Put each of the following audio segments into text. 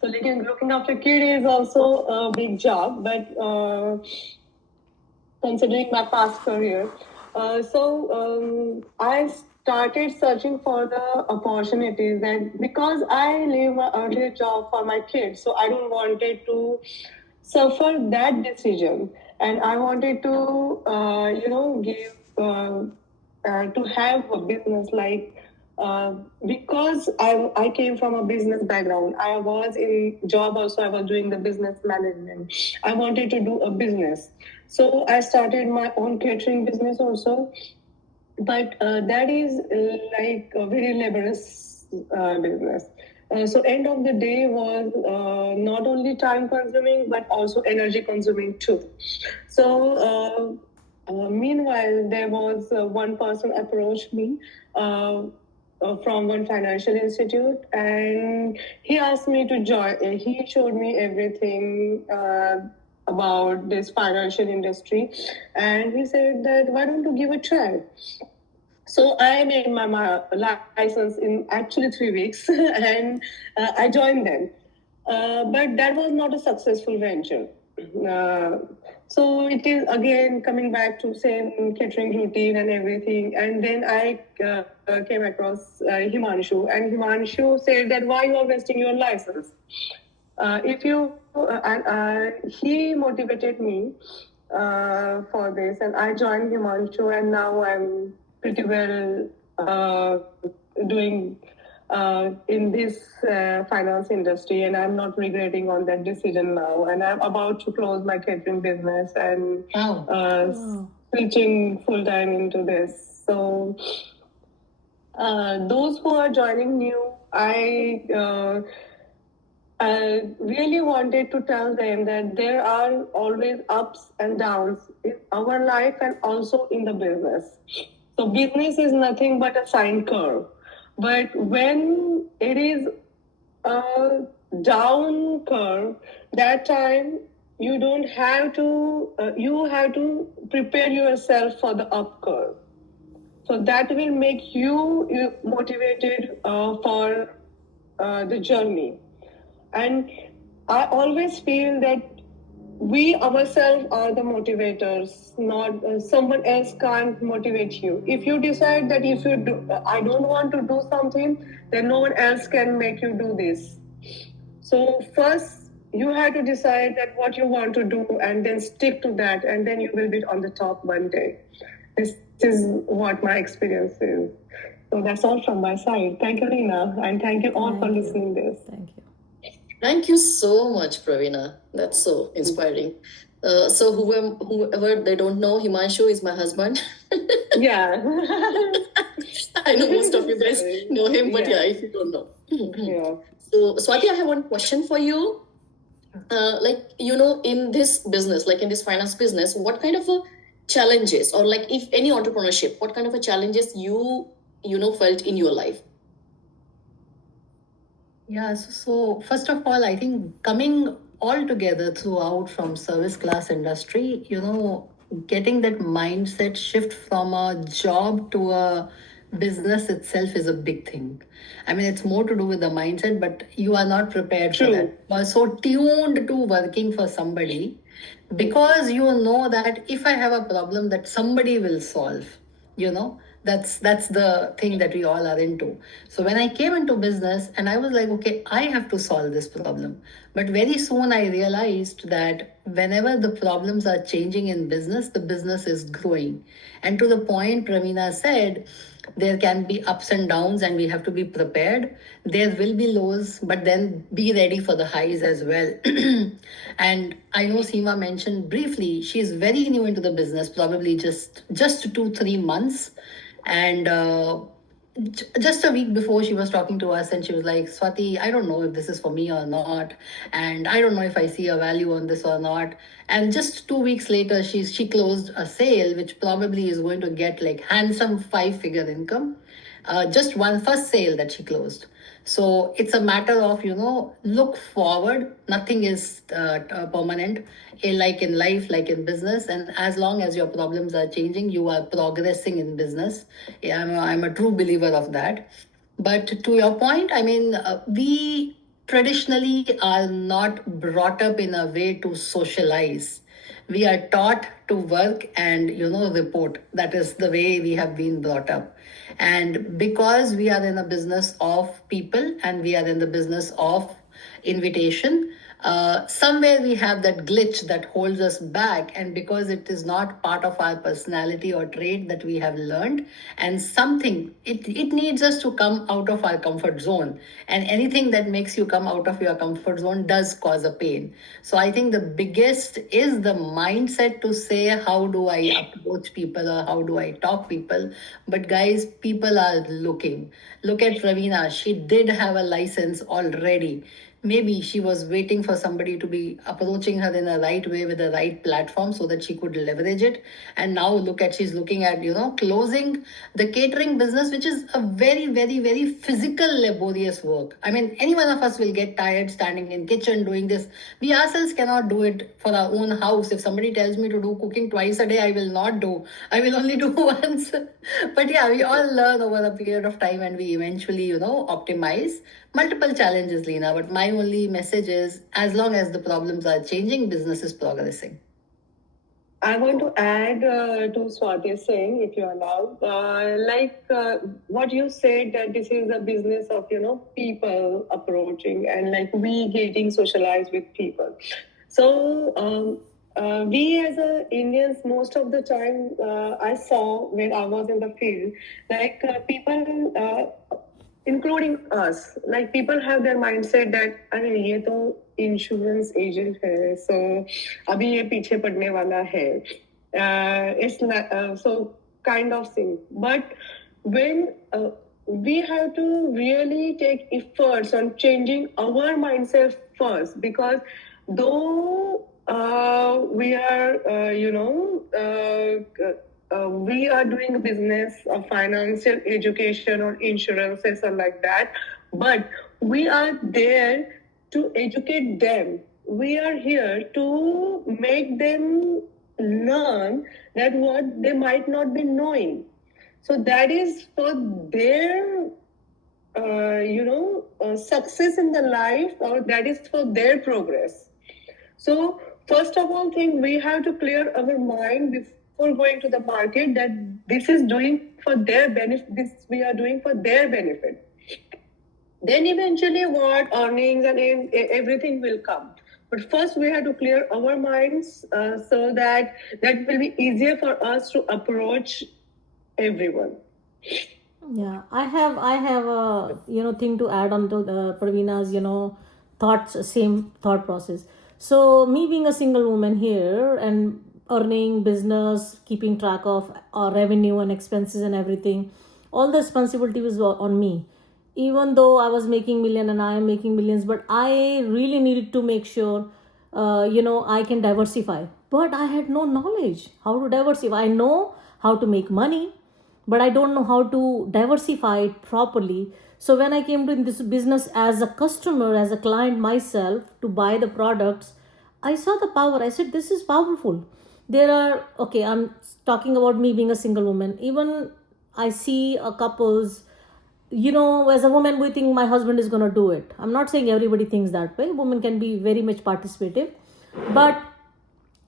So like looking after kid is also a big job, but considering my past career, I started searching for the opportunities, and because I leave my earlier job for my kids, so I don't wanted to suffer that decision, and I wanted to give to have a business like because I came from a business background. I was in job also. I was doing the business management. I wanted to do a business, so I started my own catering business also. But that is like a very laborious business. So end of the day was not only time consuming but also energy consuming too. So meanwhile, there was one person approached me from one financial institute, and he asked me to join. He showed me everything about this financial industry, and he said that why don't you give a try? So I made my license in actually 3 weeks, and I joined them. But that was not a successful venture. Uh, so it is again coming back to same catering routine and everything. And then I came across Himanshu, and Himanshu said that why you are wasting your license? If you he motivated me for this, and I joined Himanshu, and now I'm pretty well doing in this finance industry, and I'm not regretting on that decision now. And I'm about to close my catering business and switching full time into this. So those who are joining new, I really wanted to tell them that there are always ups and downs in our life and also in the business. So business is nothing but a sine curve. But when it is a down curve, that time you don't have to, you have to prepare yourself for the up curve. So that will make you motivated for the journey. And I always feel that we ourselves are the motivators, not someone else can't motivate you. If you decide that if you do, I don't want to do something, then no one else can make you do this. So first you have to decide that what you want to do and then stick to that, and then you will be on the top one day. This is what my experience is. So that's all from my side. Thank you, Reena, and thank you all for listening this. Thank you. Thank you so much, Praveena. That's so inspiring. So whoever they don't know, Himanshu is my husband. Yeah. I know most of you guys know him, but yeah, if you don't know. Yeah. So Swati, I have one question for you. In this business, like in this finance business, what kind of a challenges, or like if any entrepreneurship, what kind of a challenges you felt in your life? Yeah, so first of all, I think coming all together throughout from service class industry, getting that mindset shift from a job to a business itself is a big thing. I mean, it's more to do with the mindset, but you are not prepared for that. You are so tuned to working for somebody because you know that if I have a problem that somebody will solve, that's the thing that we all are into. So when I came into business and I was like, okay, I have to solve this problem, but very soon I realized that whenever the problems are changing in business, the business is growing. And to the point Praveena said, there can be ups and downs and we have to be prepared. There will be lows, but then be ready for the highs as well. And I know Seema mentioned briefly, she's very new into the business, probably just 2-3 months. And just a week before, she was talking to us and she was like, Swati, I don't know if this is for me or not, and I don't know if I see a value on this or not. And just 2 weeks later, she closed a sale which probably is going to get like handsome 5-figure income. Just one first sale that she closed. So it's a matter of, look forward. Nothing is permanent, like in life, like in business. And as long as your problems are changing, you are progressing in business. Yeah, I'm a true believer of that. But to your point, I mean, we traditionally are not brought up in a way to socialize. We are taught to work and report. That is the way we have been brought up. And because we are in a business of people and we are in the business of invitation, somewhere we have that glitch that holds us back, and because it is not part of our personality or trait that we have learned, and something it needs us to come out of our comfort zone, and anything that makes you come out of your comfort zone does cause a pain. So I think the biggest is the mindset to say, how do I approach people or how do I talk people? But guys, people are looking. Look at Ravina. She did have a license already. Maybe she was waiting for somebody to be approaching her in a right way with the right platform so that she could leverage it. And now look at, she's looking at, closing the catering business, which is a very, very, very physical, laborious work. I mean, any one of us will get tired standing in kitchen doing this. We ourselves cannot do it for our own house. If somebody tells me to do cooking twice a day, I will not do. I will only do once. But yeah, we all learn over a period of time and we eventually, optimize. Multiple challenges, Leena, but my only message is, as long as the problems are changing, business is progressing. I want to add to Swati's saying, if you allow, what you said, that this is a business of people approaching and like we getting socialized with people. So we as Indians, most of the time, I saw when I was in the field, people. Including us, like people have their mindset that अरे ये तो insurance agent है, so अभी ये पीछे पड़ने वाला है, so kind of thing. But when we have to really take efforts on changing our mindset first, because though we are we are doing a business of financial education or insurances or like that, but we are there to educate them. We are here to make them learn that what they might not be knowing. So that is for their success in the life, or that is for their progress. So first of all thing, we have to clear our mind before going to the market that this is doing for their benefit, this we are doing for their benefit. Then eventually what earnings and everything will come. But first we have to clear our minds so that will be easier for us to approach everyone. Yeah, I have a thing to add on to the Praveena's thoughts, same thought process. So me being a single woman here and earning business, keeping track of our revenue and expenses and everything, all the responsibility was on me. Even though I was making million and I am making millions, but I really needed to make sure I can diversify. But I had no knowledge how to diversify. I know how to make money, but I don't know how to diversify it properly. So when I came to this business as a customer, as a client myself to buy the products, I saw the power. I said, this is powerful. I'm talking about me being a single woman. Even I see a couples, as a woman, we think my husband is going to do it. I'm not saying everybody thinks that way. Women can be very much participative. But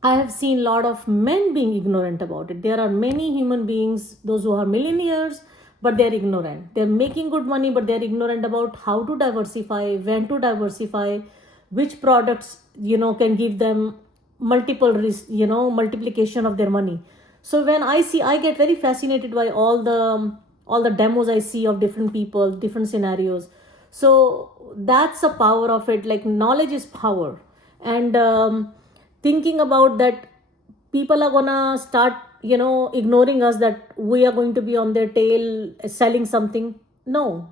I have seen a lot of men being ignorant about it. There are many human beings, those who are millionaires, but they're ignorant. They're making good money, but they're ignorant about how to diversify, when to diversify, which products, can give them multiplication of their money. So when I get very fascinated by all the demos I see of different people, different scenarios. So that's the power of it. Like, knowledge is power. And thinking about that people are gonna start ignoring us, that we are going to be on their tail selling something. No,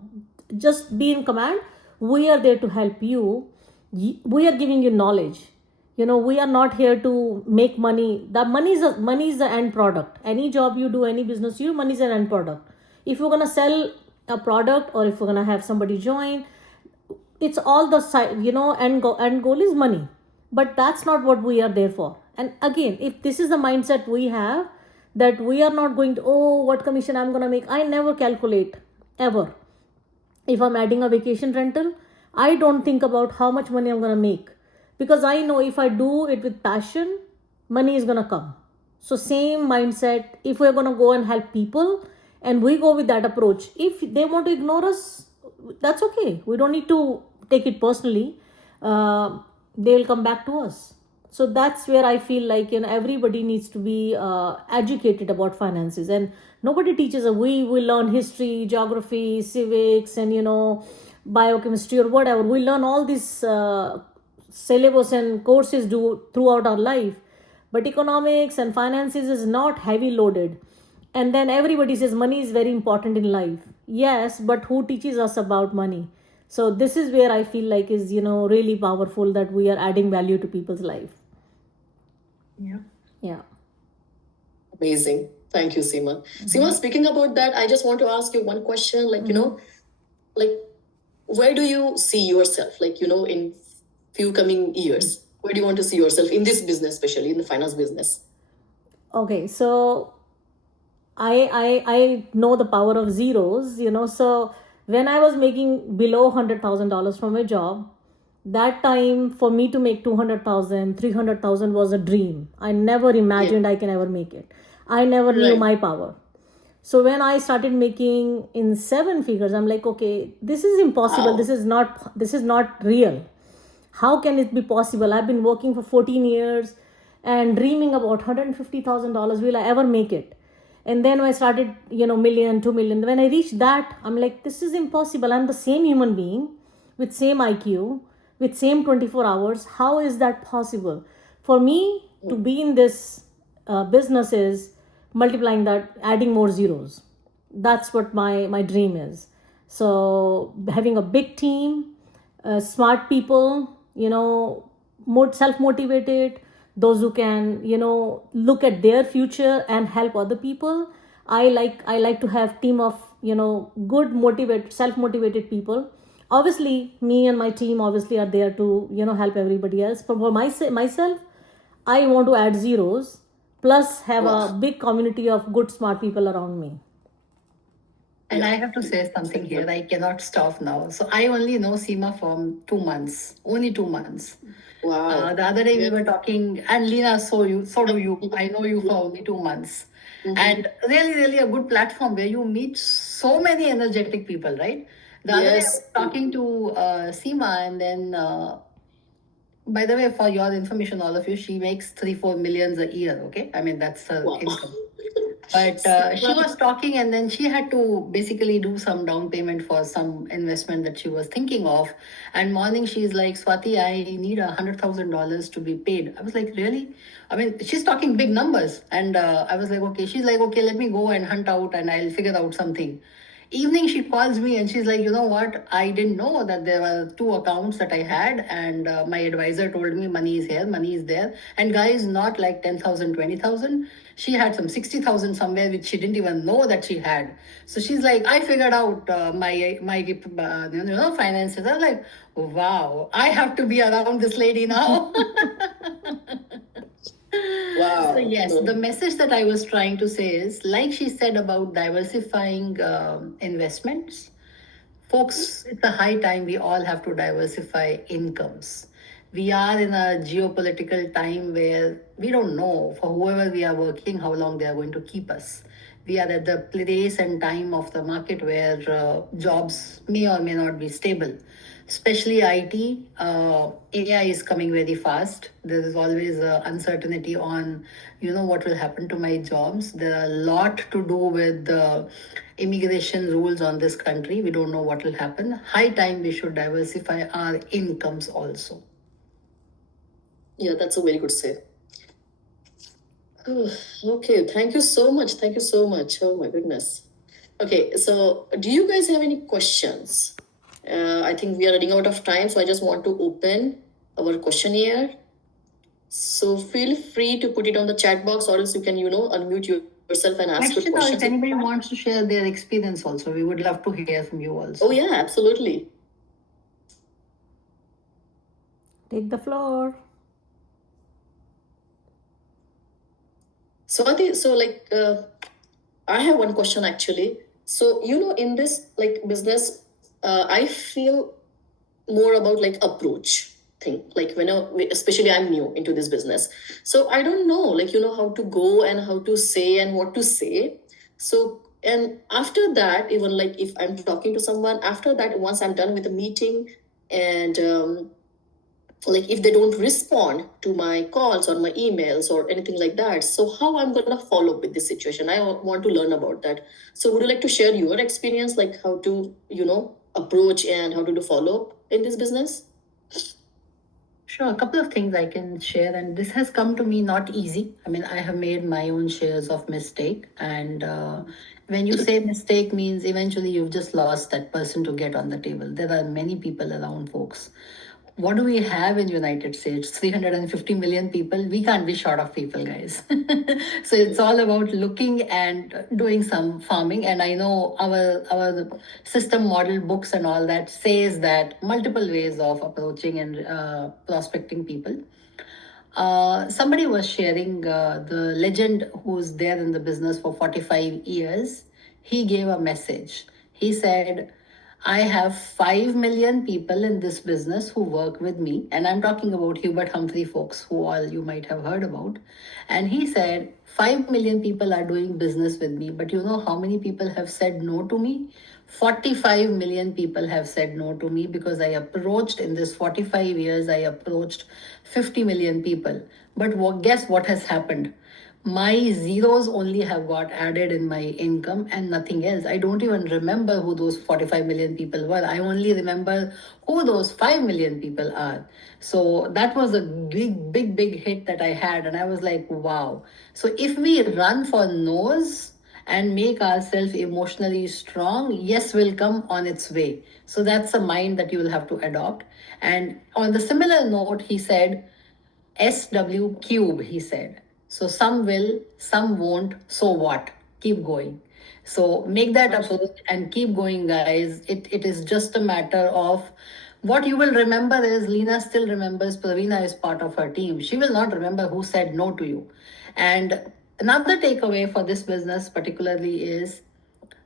just be in command. We are there to help you. We are giving you knowledge. We are not here to make money. The money is the end product. Any job you do, any business you do, money is an end product. If you're gonna sell a product, or if you're gonna have somebody join, it's all the side, end goal is money. But that's not what we are there for. And again, if this is the mindset we have, that we are not going to, what commission I'm going to make. I never calculate, ever. If I'm adding a vacation rental, I don't think about how much money I'm going to make, because I know if I do it with passion, money is going to come. So, same mindset, if we're going to go and help people and we go with that approach, if they want to ignore us, that's okay. We don't need to take it personally. They'll come back to us. So that's where I feel like, everybody needs to be educated about finances, and nobody teaches us. We learn history, geography, civics, and biochemistry or whatever. We learn all these syllabus and courses do throughout our life, but economics and finances is not heavy loaded. And then everybody says money is very important in life. Yes, but who teaches us about money? So this is where I feel like is really powerful, that we are adding value to people's life. Yeah. Yeah. Amazing. Thank you, Seema. Seema, speaking about that, I just want to ask you one question. Like, like, where do you see yourself? Like, in few coming years, where do you want to see yourself in this business, especially in the finance business? Okay, so I know the power of zeros. So when I was making below $100,000 from a job, that time for me to make 200,000, 300,000 was a dream. I never imagined I can ever make it. I never knew Right. my power. So when I started making in seven figures, I'm like, okay, this is impossible. Wow. This is not real. How can it be possible? I've been working for 14 years and dreaming about $150,000. Will I ever make it? And then when I started, million, 2 million. When I reached that, I'm like, this is impossible. I'm the same human being with same IQ, with same 24 hours. How is that possible? For me to be in this business is multiplying that, adding more zeros. That's what my dream is. So having a big team, smart people, self-motivated, those who can look at their future and help other people. I like to have team of good, motivated, self-motivated people. Obviously me and my team obviously are there to help everybody else, but for myself, I want to add zeros plus have a big community of good, smart people around me. And I have to say something here. I cannot stop now. So I only know Seema from 2 months, only 2 months. Wow. The other day we were talking, and Lena, so do you. I know you for only 2 months. And really, really a good platform where you meet so many energetic people, right? The other day I was Yes. talking to Seema, and then, by the way, for your information, all of you, she makes 3-4 millions a year, okay? I mean, that's her Wow. income. But she was talking, and then she had to basically do some down payment for some investment that she was thinking of. And morning, she's like, Swati, I need $100,000 to be paid. I was like, really? I mean, she's talking big numbers. And I was like, okay. She's like, okay, let me go and hunt out and I'll figure out something. Evening, she calls me and she's like, you know what? I didn't know that there were two accounts that I had, and my advisor told me money is here, money is there. And guys, not like 10,000, 20,000. She had some 60,000 somewhere, which she didn't even know that she had. So she's like, I figured out my finances. I was like, wow, I have to be around this lady now. Wow. So yes, the message that I was trying to say is, like she said about diversifying investments, folks, it's a high time we all have to diversify incomes. We are in a geopolitical time where we don't know for whoever we are working how long they are going to keep us. We are at the place and time of the market where jobs may or may not be stable. Especially IT, AI is coming very fast. There is always uncertainty on, what will happen to my jobs. There are a lot to do with the immigration rules on this country. We don't know what will happen. High time we should diversify our incomes also. Yeah, that's a very good say. Okay, thank you so much. Thank you so much. Oh my goodness. Okay, so do you guys have any questions? I think we are running out of time, so I just want to open our questionnaire. So feel free to put it on the chat box, or else you can, unmute yourself and ask your Actually, if questions. anybody wants to share their experience also, we would love to hear from you also. Oh yeah, absolutely. Take the floor. Swati, so I have one question actually. So in this business, I feel more about like approach thing. Like especially I'm new into this business, so I don't know, like how to go and how to say and what to say. So and after that, even like if I'm talking to someone, after that, once I'm done with the meeting, and like if they don't respond to my calls or my emails or anything like that, so how I'm gonna follow up with this situation? I want to learn about that. So would you like to share your experience, like how to approach and how to do follow up in this business? Sure, a couple of things I can share, and this has come to me not easy. I mean, I have made my own shares of mistake, and when you say mistake means eventually you've just lost that person to get on the table. There are many people around, folks. What do we have in United States? 350 million people. We can't be short of people, guys. So it's all about looking and doing some farming. And I know our system model books and all that says that multiple ways of approaching and prospecting people. Somebody was sharing the legend who's there in the business for 45 years. He gave a message. He said, I have 5 million people in this business who work with me. And I'm talking about Hubert Humphrey folks, who all you might have heard about. And he said, 5 million people are doing business with me. But you know how many people have said no to me? 45 million people have said no to me because I approached, in this 45 years, I approached 50 million people. But guess what has happened? My zeros only have got added in my income and nothing else. I don't even remember who those 45 million people were. I only remember who those 5 million people are. So that was a big hit that I had. And I was like, wow. So if we run for no's and make ourselves emotionally strong, yes will come on its way. So that's a mind that you will have to adopt. And on the similar note, he said, SW cube, he said. So some will, some won't. So what? Keep going. So make that approach and keep going, guys. It is just a matter of what you will remember is Lena still remembers Pravina is part of her team. She will not remember who said no to you. And another takeaway for this business, particularly, is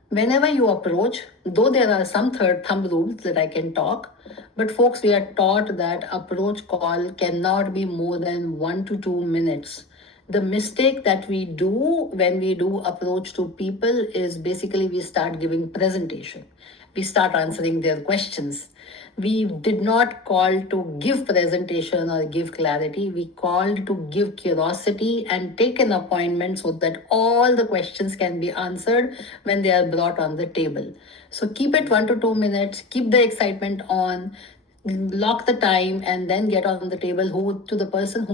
whenever you approach, though there are some third thumb rules that I can talk, but folks, we are taught that approach call cannot be more than 1 to 2 minutes. The mistake that we do when we do approach to people is basically we start giving presentation. We start answering their questions. We did not call to give presentation or give clarity. We called to give curiosity and take an appointment so that all the questions can be answered when they are brought on the table. So keep it 1 to 2 minutes, keep the excitement on, lock the time, and then get on the table to the person who